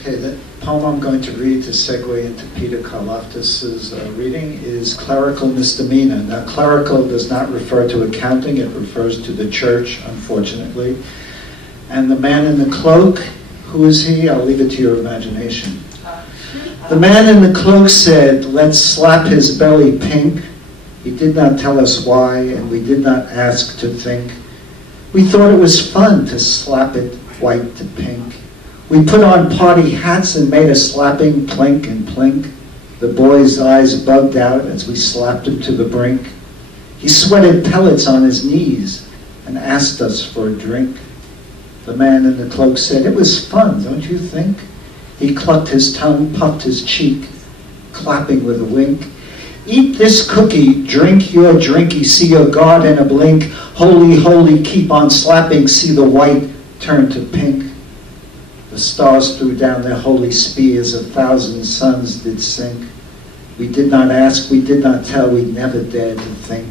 Okay, the poem I'm going to read to segue into Ptr Kozlowski's reading is Clerical Misdemeanor. Now, clerical does not refer to accounting, it refers to the church, unfortunately. And the man in the cloak, who is he? I'll leave it to your imagination. The man in the cloak said, "Let's slap his belly pink." He did not tell us why, and we did not ask to think. We thought it was fun to slap it white to pink. We put on party hats and made a slapping plink and plink. The boy's eyes bugged out as we slapped him to the brink. He sweated pellets on his knees and asked us for a drink. The man in the cloak said, "It was fun, don't you think?" He clucked his tongue, puffed his cheek, clapping with a wink. "Eat this cookie, drink your drinky, see your God in a blink. Holy, holy, keep on slapping, see the white turn to pink." The stars threw down their holy spears, 1,000 suns did sink. We did not ask, we did not tell, we never dared to think.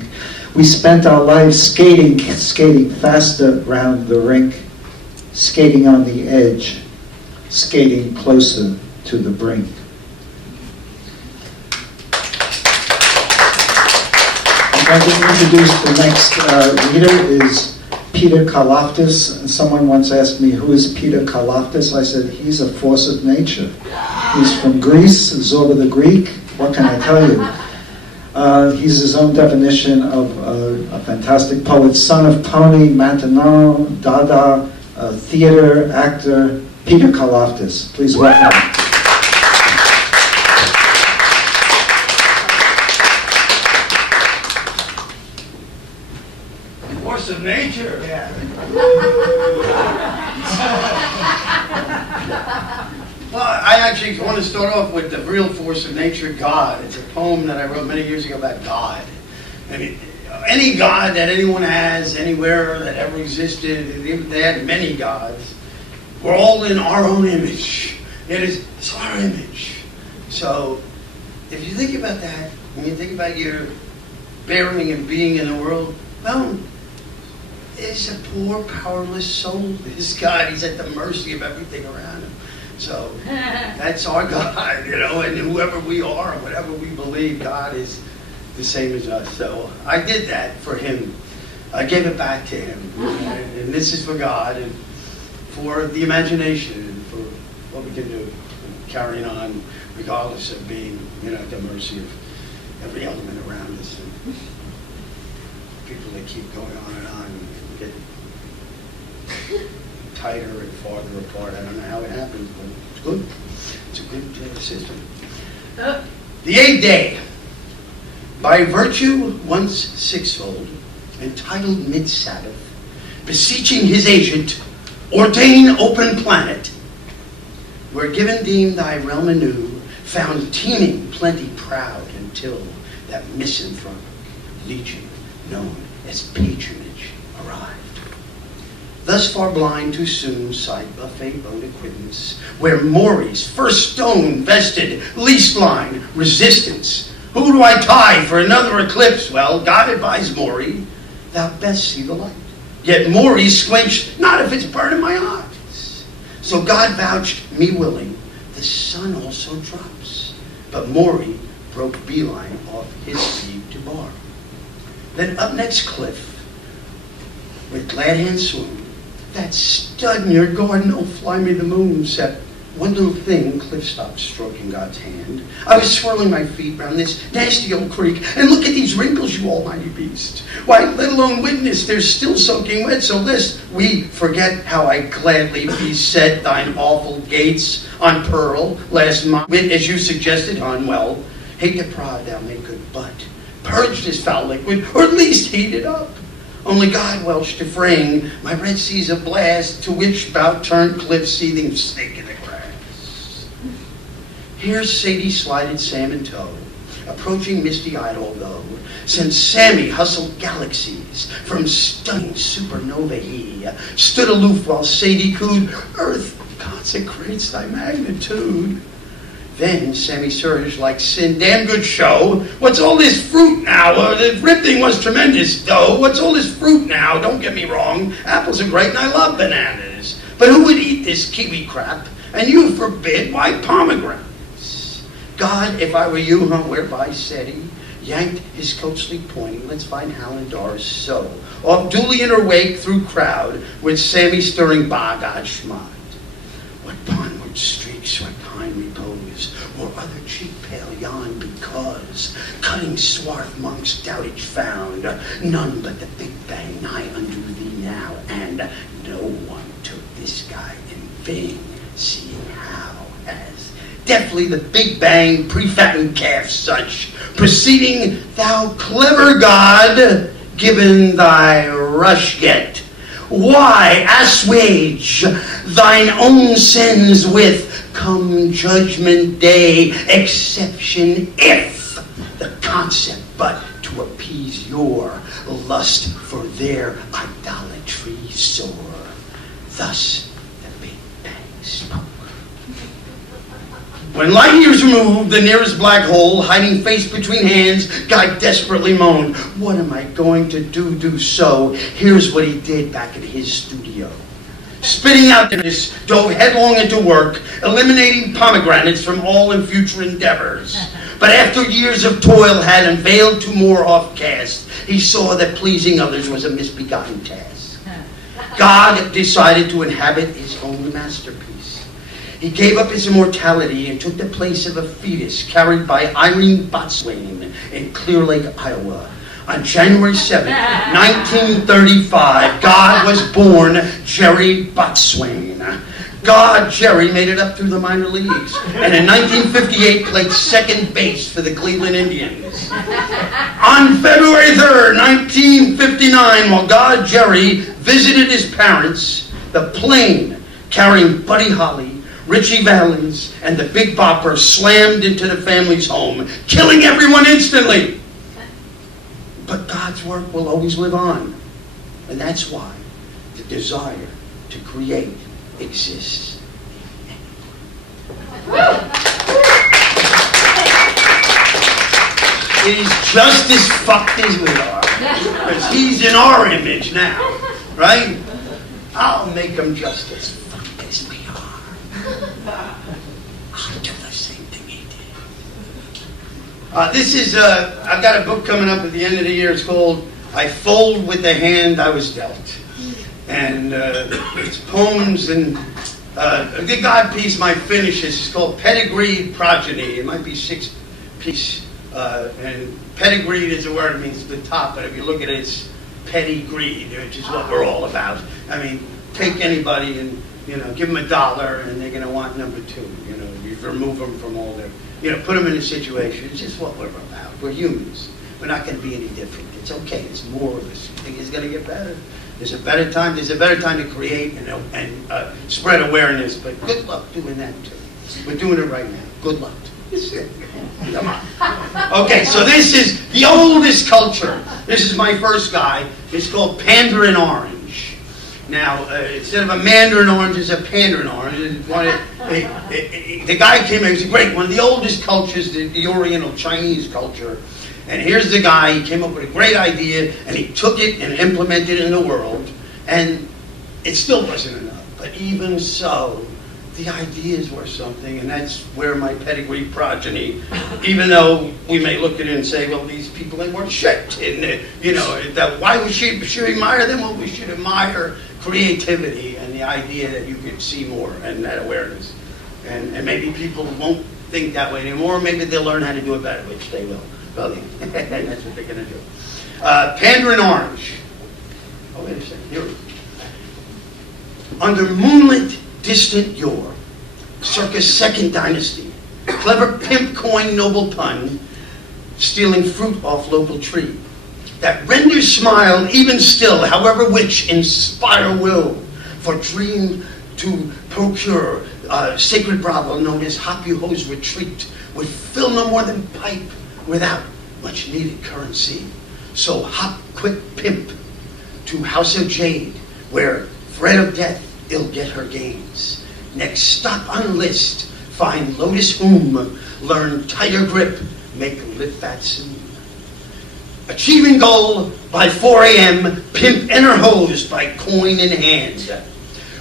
We spent our lives skating, skating faster round the rink, skating on the edge, skating closer to the brink. I'm going to introduce the next reader is Ptr Carlaftes. And someone once asked me, who is Ptr Carlaftes? I said, he's a force of nature. He's from Greece, Zorba the Greek. What can I tell you? He's his own definition of a fantastic poet, son of Pony, Maintenon, Dada, theater, actor, Ptr Carlaftes. Please welcome him. Force of nature. Yeah. Well, I actually want to start off with the real force of nature, God. It's a poem that I wrote many years ago about God. I mean, any God that anyone has, anywhere that ever existed, they had many gods. We're all in our own image. It's our image. So, if you think about that, when you think about your bearing and being in the world, well, it's a poor, powerless soul. This God, he's at the mercy of everything around him. So, that's our God, you know, and whoever we are, whatever we believe, God is the same as us. So, I did that for him. I gave it back to him. And this is for God and for the imagination and for what we can do, carrying on regardless of being, you know, at the mercy of every element around us. And people that keep going on and get tighter and farther apart. I don't know how it happens, but it's good. It's a good system. The eighth day, by virtue once sixfold, entitled mid-Sabbath, beseeching his agent, ordain open planet, where given deemed thy realm anew, found teeming plenty proud until that misanthropic legion known as patronage arrived. Thus far blind too soon sight buffet bone acquittance, where Maury's first stone vested, least line, resistance. Who do I tie for another eclipse? Well, God advised Maury, thou best see the light. Yet Maury's squenched, not if it's burning my eyes. So God vouched me willing, the sun also drops. But Maury broke beeline off his speed to bar. Then up next cliff, with glad hand swoon, that stud in your garden, oh fly me the moon, said one little thing, cliff stopped stroking God's hand. I was swirling my feet round this nasty old creek, and look at these wrinkles, you almighty beast. Why, let alone witness, they're still soaking wet, so lest we forget how I gladly beset thine awful gates on pearl last month, as you suggested, on, well, hate to prod thou make good but purge this foul liquid, or at least heat it up. Only God welched to fraying my Red Sea's a blast, to which bout turned cliff seething snake in the grass. Here Sadie slided Sam in tow, approaching misty eyed although, since Sammy hustled galaxies from stunning supernova he stood aloof while Sadie cooed, Earth consecrates thy magnitude. Then Sammy surged like sin, damn good show. What's all this fruit now? The ripping was tremendous, though. What's all this fruit now? Don't get me wrong. Apples are great and I love bananas. But who would eat this kiwi crap? And you forbid, why, pomegranates. God, if I were you, whereby said he, yanked his coat sleeve pointing, let's find Hal and Doris so. Off duly in her wake through crowd, with Sammy stirring bogad schmod. What barnward streaks swept hind repose, or other cheek pale yawn because, cutting swarth monks doubtage found, none but the Big Bang nigh unto thee now, and no one took this guy in vain, seeing how, as deftly the Big Bang pre-fattened calf such, proceeding, thou clever God, given thy rush get, why assuage thine own sins with, come judgment day, exception if the concept but to appease your lust for their idolatry sore. Thus the Big Bang spoke. When light years removed, the nearest black hole, hiding face between hands, Guy desperately moaned, what am I going to do so? Here's what he did back at his studio. Spitting out this, dove headlong into work, eliminating pomegranates from all in future endeavors. But after years of toil had unveiled to more off-cast, he saw that pleasing others was a misbegotten task. God decided to inhabit his own masterpiece. He gave up his immortality and took the place of a fetus carried by Irene Botswain in Clear Lake, Iowa. On January 7, 1935, God was born Jerry Botswain. God, Jerry, made it up through the minor leagues, and in 1958 played second base for the Cleveland Indians. On February 3rd, 1959, while God, Jerry, visited his parents, the plane carrying Buddy Holly, Richie Valens, and the Big Bopper slammed into the family's home, killing everyone instantly. But God's work will always live on. And that's why the desire to create exists. It is just as fucked as we are. Because he's in our image now. Right? I'll make him just as fucked as we are. I'll do the same thing he did. This is, I've got a book coming up at the end of the year. It's called I Fold with the Hand I Was Dealt. And it's poems and the God piece might finish this. It's called Pedigree Progeny. It might be 6-piece. And pedigree is a word that means the top, but if you look at it, it's pedigree, which is what we're all about. I mean, take anybody and, you know, give them $1 and they're going to want number 2. You know, you remove them from all their, you know, put them in a situation. It's just what we're about. We're humans. We're not going to be any different. It's okay. It's more of this. You think it's going to get better? There's a better time. There's a better time to create and spread awareness. But good luck doing that too. We're doing it right now. Good luck. Come on. Okay, so this is the oldest culture. This is my first guy. It's called Mandarin Orange. Now, instead of a Mandarin Orange, it's a Pandarin Orange. The guy came in. He's a great one. The oldest cultures, the Oriental Chinese culture. And here's the guy, he came up with a great idea, and he took it and implemented it in the world, and it still wasn't enough. But even so, the ideas were something, and that's where my pedigree progeny, even though we may look at it and say, well, these people, they weren't shit. And, you know, why should we admire them? Well, we should admire creativity and the idea that you could see more and that awareness. And maybe people won't think that way anymore. Maybe they'll learn how to do it better, which they will. Well, that's what they're going to do. Mandarin Orange. Oh, wait a second. Here. Under moonlit, distant yore, circa second dynasty, clever pimp coin noble pun, stealing fruit off local tree, that renders smile even still, however which inspire will, for dream to procure sacred brothel known as Hopuho's retreat, would fill no more than pipe, without much needed currency. So hop quick pimp to House of Jade, where thread of death ill get her gains. Next stop on list, find Lotus Whom, learn tighter grip, make lip fat soon. Achieving goal by 4 a.m., pimp enter hose by coin in hand.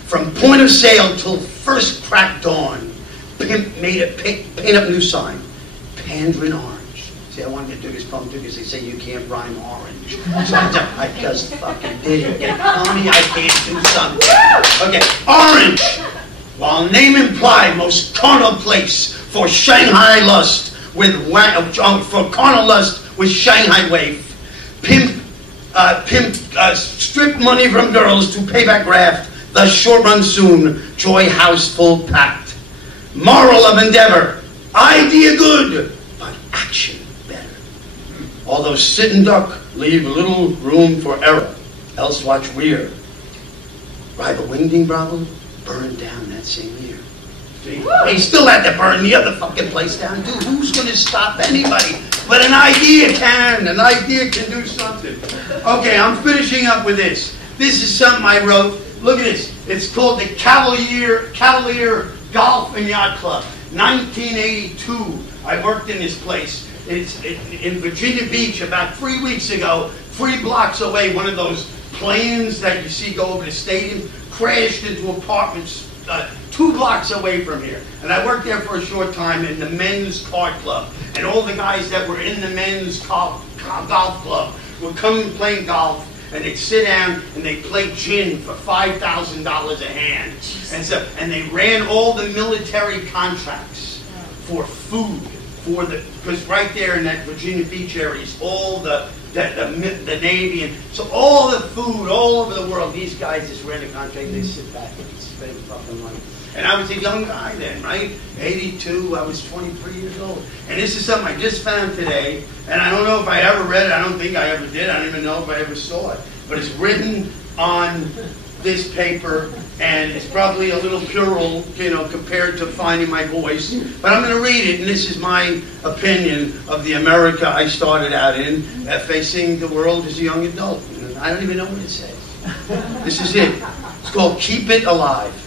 From point of sale till First crack dawn, pimp made a paint up new sign, Pandering Orange. See, I wanted to do this poem too because they say you can't rhyme orange. So I just fucking did it. Tell me I can't do something. Okay, Orange. While name implied, most carnal place for Shanghai lust for carnal lust with Shanghai wave. Pimp strip money from girls to pay back graft. The short run soon, joy house full packed. Moral of endeavor, idea good, but action better. Although sit and duck, leave little room for error, else watch rear. Rival Wingding Bravo, burned down that same year. They still had to burn the other fucking place down, dude. Who's going to stop anybody? But an idea can. An idea can do something. Okay, I'm finishing up with this. This is something I wrote. Look at this. It's called the Cavalier Golf and Yacht Club. 1982. I worked in this place. It's in Virginia Beach about 3 weeks ago. 3 blocks away, one of those planes that you see go over the stadium crashed into apartments 2 blocks away from here. And I worked there for a short time in the men's card club. And all the guys that were in the men's golf club would come playing golf, and they'd sit down and they'd play gin for $5,000 a hand. And they ran all the military contracts for food, because right there in that Virginia Beach area is all the Navy, and so all the food all over the world. These guys just ran a contract. They sit back and spend fucking money. And I was a young guy then, right? 82. I was 23 years old. And this is something I just found today. And I don't know if I ever read it. I don't think I ever did. I don't even know if I ever saw it. But it's written on this paper, and it's probably a little puerile, compared to finding my voice. But I'm going to read it, and this is my opinion of the America I started out in, facing the world as a young adult. I don't even know what it says. This is it. It's called Keep It Alive.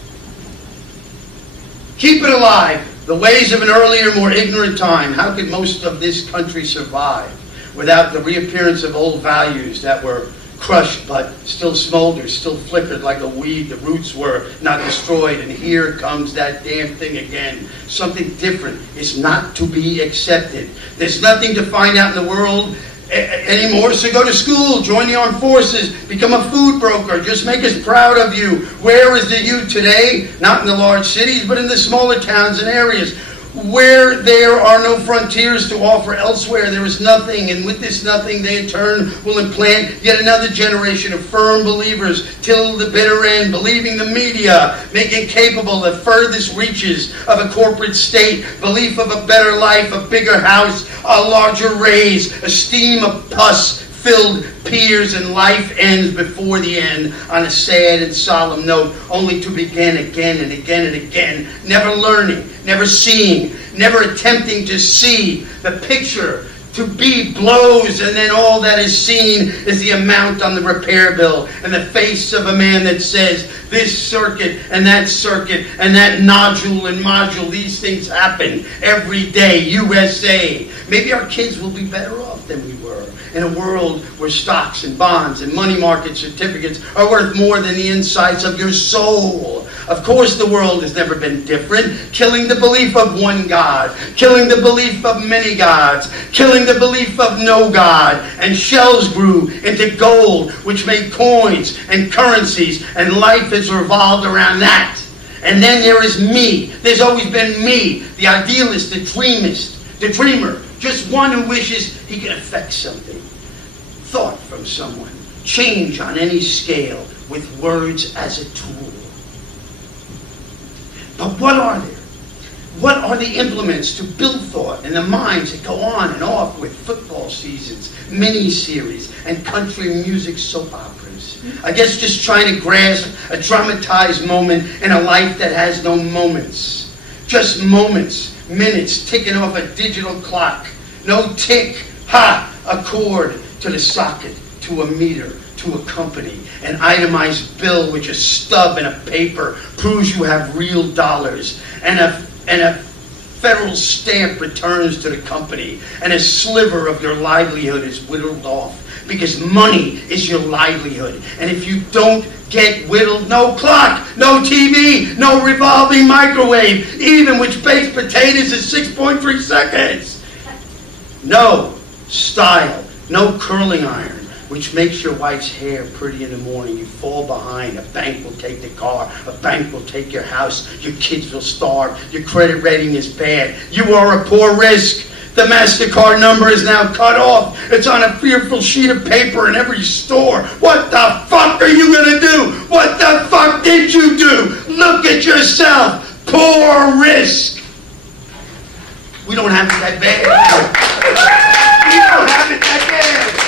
Keep it alive. The ways of an earlier, more ignorant time. How could most of this country survive without the reappearance of old values that were crushed but still smoldered, still flickered like a weed? The roots were not destroyed, and here comes that damn thing again. Something different is not to be accepted. There's nothing to find out in the world anymore, so go to school, join the armed forces, become a food broker, just make us proud of you. Where is the youth today? Not in the large cities, but in the smaller towns and areas. Where there are no frontiers to offer elsewhere, there is nothing, and with this nothing they in turn will implant yet another generation of firm believers till the bitter end, believing the media, making capable the furthest reaches of a corporate state, belief of a better life, a bigger house, a larger raise, esteem of pus-filled peers, and life ends before the end on a sad and solemn note, only to begin again and again and again, never learning, never seeing, never attempting to see. The picture to be blows, and then all that is seen is the amount on the repair bill and the face of a man that says, this circuit and that nodule and module, these things happen every day. USA. Maybe our kids will be better off than we were in a world where stocks and bonds and money market certificates are worth more than the insights of your soul. Of course the world has never been different, killing the belief of one God, killing the belief of many gods, killing the belief of no God, and shells grew into gold, which made coins and currencies, and life has revolved around that. And then there is me. There's always been me, the idealist, the dreamer, just one who wishes he could affect something. Thought from someone, change on any scale, with words as a tool. But what are there? What are the implements to build thought and the minds that go on and off with football seasons, mini-series, and country music soap operas? I guess just trying to grasp a dramatized moment in a life that has no moments. Just moments, minutes ticking off a digital clock. No tick, ha, a cord to the socket, to a meter, to a company. An itemized bill which a stub and a paper proves you have real dollars. And a federal stamp returns to the company, and a sliver of your livelihood is whittled off. Because money is your livelihood. And if you don't get whittled, no clock, no TV, no revolving microwave, even which bakes potatoes in 6.3 seconds. No style, no curling iron, which makes your wife's hair pretty in the morning. You fall behind. A bank will take the car. A bank will take your house. Your kids will starve. Your credit rating is bad. You are a poor risk. The MasterCard number is now cut off. It's on a fearful sheet of paper in every store. What the fuck are you going to do? What the fuck did you do? Look at yourself. Poor risk. We don't have it that bad. We don't have it that bad.